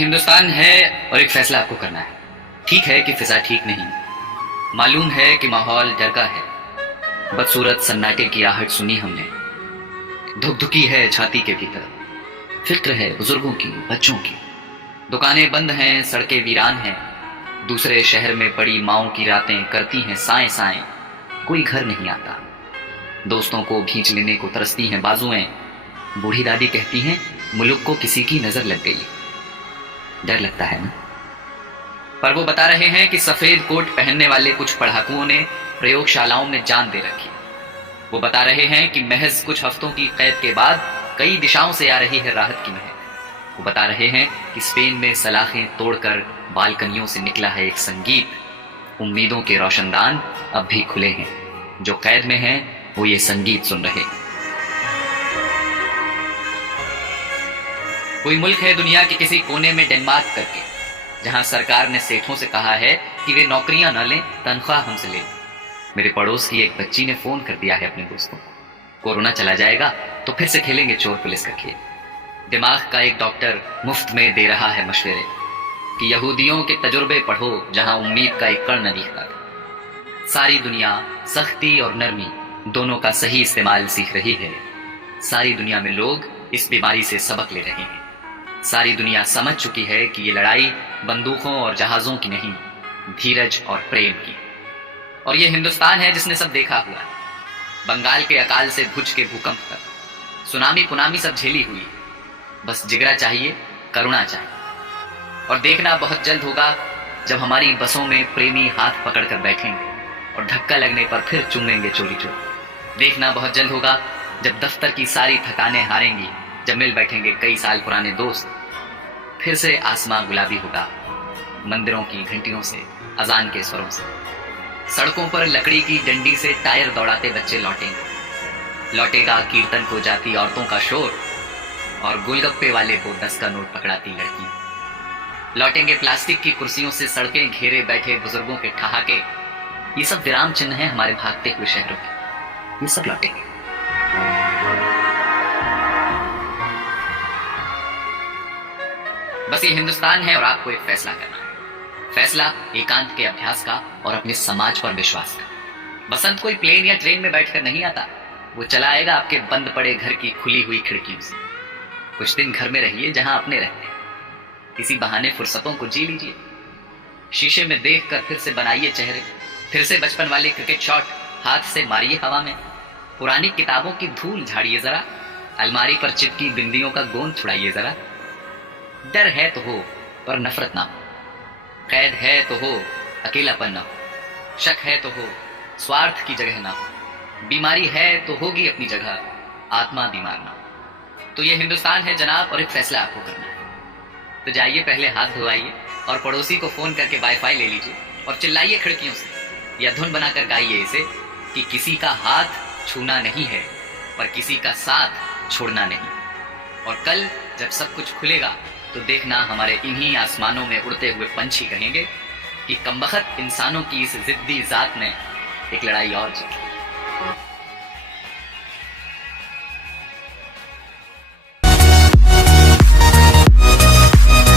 हिंदुस्तान है और एक फैसला आपको करना है। ठीक है कि फिजा ठीक नहीं, मालूम है कि माहौल डर का है। बदसूरत सन्नाटे की आहट सुनी हमने, धुकधुकी है छाती के भीतर। फिक्र है बुजुर्गों की, बच्चों की। दुकानें बंद हैं, सड़कें वीरान हैं। दूसरे शहर में पड़ी माओं की रातें करती हैं साएं साएं। कोई घर नहीं आता, दोस्तों को खींच लेने को तरसती हैं बाजुएं। बूढ़ी दादी कहती हैं मुल्क को किसी की नजर लग गई। डर लगता है ना, पर वो बता रहे हैं कि सफेद कोट पहनने वाले कुछ पढ़ाकुओं ने प्रयोगशालाओं में जान दे रखी। वो बता रहे हैं कि महज कुछ हफ्तों की कैद के बाद कई दिशाओं से आ रही है राहत की महक। वो बता रहे हैं कि स्पेन में सलाखें तोड़कर बालकनियों से निकला है एक संगीत। उम्मीदों के रोशनदान अब भी खुले हैं, जो कैद में हैं वो ये संगीत सुन रहे हैं। कोई मुल्क है दुनिया के किसी कोने में डेनमार्क करके, जहां सरकार ने सेठों से कहा है कि वे नौकरियां न लें, तनख्वाह हमसे लें। मेरे पड़ोस की एक बच्ची ने फोन कर दिया है अपने दोस्तों को, कोरोना चला जाएगा तो फिर से खेलेंगे चोर पुलिस का खेल। दिमाग का एक डॉक्टर मुफ्त में दे रहा है मशवरे कि यहूदियों के तजुर्बे पढ़ो जहां उम्मीद का एक कण न दिखता था। सारी दुनिया सख्ती और नरमी दोनों का सही इस्तेमाल सीख रही है। सारी दुनिया में लोग इस बीमारी से सबक ले रहे हैं। सारी दुनिया समझ चुकी है कि ये लड़ाई बंदूकों और जहाजों की नहीं, धीरज और प्रेम की। और ये हिंदुस्तान है जिसने सब देखा हुआ है। बंगाल के अकाल से भुज के भूकंप तक, सुनामी पुनामी सब झेली हुई। बस जिगरा चाहिए, करुणा चाहिए। और देखना बहुत जल्द होगा जब हमारी बसों में प्रेमी हाथ पकड़कर बैठेंगे और धक्का लगने पर फिर चूमेंगे चोरी चोरी। देखना बहुत जल्द होगा जब दफ्तर की सारी थकानें हारेंगी, जब मिल बैठेंगे कई साल पुराने दोस्त। फिर से आसमां गुलाबी होगा, मंदिरों की घंटियों से, अजान के स्वरों से। सड़कों पर लकड़ी की डंडी से टायर दौड़ाते बच्चे लौटेंगे। लौटेगा कीर्तन को जाती औरतों का शोर, और गोलगप्पे वाले को 10 का नोट पकड़ाती लड़कियां। लौटेंगे प्लास्टिक की कुर्सियों से सड़कें घेरे बैठे बुजुर्गों के ठहाके। ये सब विराम चिन्ह है हमारे भागते हुए शहरों के। ये सब लौटेंगे। बस ये हिंदुस्तान है और आपको एक फैसला करना है। फैसला एकांत के अभ्यास का और अपने समाज पर विश्वास का। बसंत कोई प्लेन या ट्रेन में बैठकर नहीं आता, वो चला आएगा आपके बंद पड़े घर की खुली हुई खिड़कियों से। कुछ दिन घर में रहिए जहां अपने रहते हैं। किसी बहाने फुर्सतों को जी लीजिए। शीशे में देखकर फिर से बनाइए चेहरे। फिर से बचपन वाले क्रिकेट शॉट हाथ से मारिए हवा में। पुरानी किताबों की धूल झाड़िए जरा। अलमारी पर चिपकी बिंदियों का गोंद छुड़ाइए जरा। डर है तो हो पर नफरत ना हो। कैद है तो हो, अकेलापन ना हो। शक है तो हो, स्वार्थ की जगह ना हो। बीमारी है तो होगी अपनी जगह, आत्मा बीमार ना हो। तो ये हिंदुस्तान है जनाब, और एक फैसला आपको करना है। तो जाइए पहले हाथ धोआइए और पड़ोसी को फोन करके वाईफाई ले लीजिए और चिल्लाइए खिड़कियों से, या धुन बनाकर गाइए इसे कि किसी का हाथ छूना नहीं है पर किसी का साथ छोड़ना नहीं। और कल जब सब कुछ खुलेगा तो देखना हमारे इन्हीं आसमानों में उड़ते हुए पंछी कहेंगे कि कमबख्त इंसानों की इस जिद्दी जात ने एक लड़ाई और जीती।